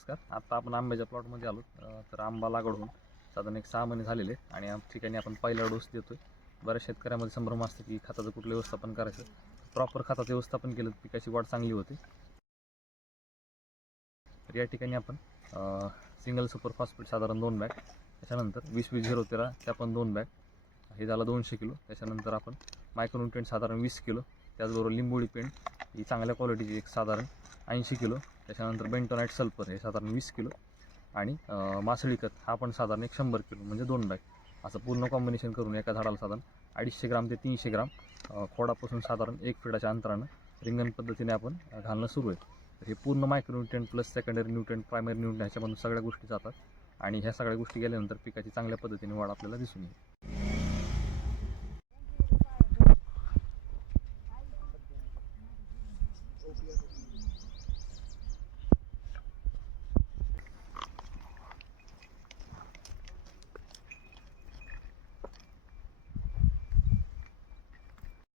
नमस्कार. आता आपण आंब्याच्या प्लॉटमध्ये आलो. तर आंबा लागवड होऊन साधारण एक 6 महिने झालेले आणि या ठिकाणी आपण पहिला डोस देतोय. बऱ्याच शेतकऱ्यामध्ये संभ्रम असतं की खताचं कुठलं व्यवस्थापन करायचं. प्रॉपर खताचं व्यवस्थापन केलं तर पिकाची वाढ चांगली होते. तर या ठिकाणी आपण सिंगल सुपर फॉस्फेट साधारण 2 बॅग, त्याच्यानंतर 20-20-013 त्या पण 2 बॅग, हे झालं 200 किलो. त्याच्यानंतर आपण मायक्रोन्यूट्रिएंट साधारण 20 किलो, त्याचबरोबर लिंबोळी पेंट ही चांगल्या क्वालिटीची एक साधारण 80 किलो, त्याच्यानंतर बेंटोनाइट सल्फर हे साधारण 20 किलो आणि मासळी खत हा पण साधारण 100 किलो म्हणजे 2 बॅग, असं पूर्ण कॉम्बिनेशन करून एका झाडाला साधारण 250 ग्राम ते 300 ग्राम खोडापासून साधारण 1 फीटाच्या अंतरानं रिंगण पद्धतीने आपण घालणं सुरू आहे. तर हे पूर्ण micronutrient plus secondary nutrient primary nutrient ह्याच्यामधून सगळ्या गोष्टी जातात आणि ह्या सगळ्या गोष्टी गेल्यानंतर पिकाची चांगल्या पद्धतीने वाढ आपल्याला दिसून येईल.